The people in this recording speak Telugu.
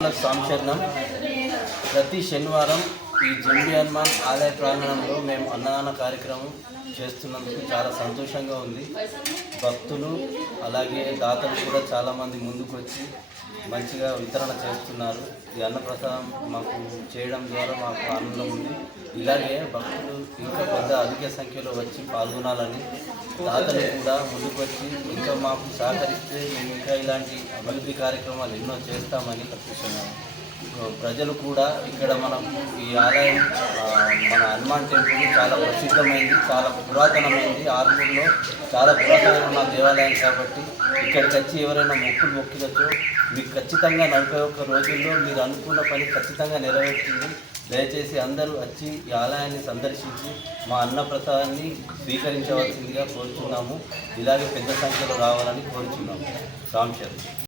సాంశరణం ప్రతి శనివారం ఈ జంబి హనుమాన్ ఆలయ ప్రాంగణంలో మేము అన్నదాన కార్యక్రమం చేస్తున్నందుకు చాలా సంతోషంగా ఉంది. భక్తులు అలాగే దాతలు కూడా చాలామంది ముందుకు వచ్చి మంచిగా వితరణ చేస్తున్నారు. ఈ అన్నప్రసాదం మాకు చేయడం ద్వారా మాకు ఆనందం ఉంది. ఇలాగే భక్తులు ఇంకా అధిక సంఖ్యలో వచ్చి పాల్గొనాలని, దాతలు కూడా ముందుకు వచ్చి ఇంకా మాకు సహకరిస్తే మేము ఇంకా ఇలాంటి అభివృద్ధి కార్యక్రమాలు ఎన్నో చేస్తామని ప్రకటిస్తున్నాము. ప్రజలు కూడా ఇక్కడ మనం ఈ ఆలయం మన హనుమాన్ టెంపుల్ చాలా ప్రసిద్ధమైంది, చాలా పురాతనమైంది. ఆర్మూర్లో చాలా పురాతనమైన దేవాలయం కాబట్టి ఇక్కడికి వచ్చి ఎవరైనా మొక్కినచో మీకు ఖచ్చితంగా 41 రోజుల్లో మీరు అనుకున్న పని ఖచ్చితంగా నెరవేరుతుంది. దయచేసి అందరూ వచ్చి ఈ ఆలయాన్ని సందర్శించి మా అన్నప్రసాదాన్ని స్వీకరించవలసిందిగా కోరుతున్నాము. ఇలాగే పెద్ద సంఖ్యలో రావాలని కోరుచున్నాము. రామ్ చరణ్.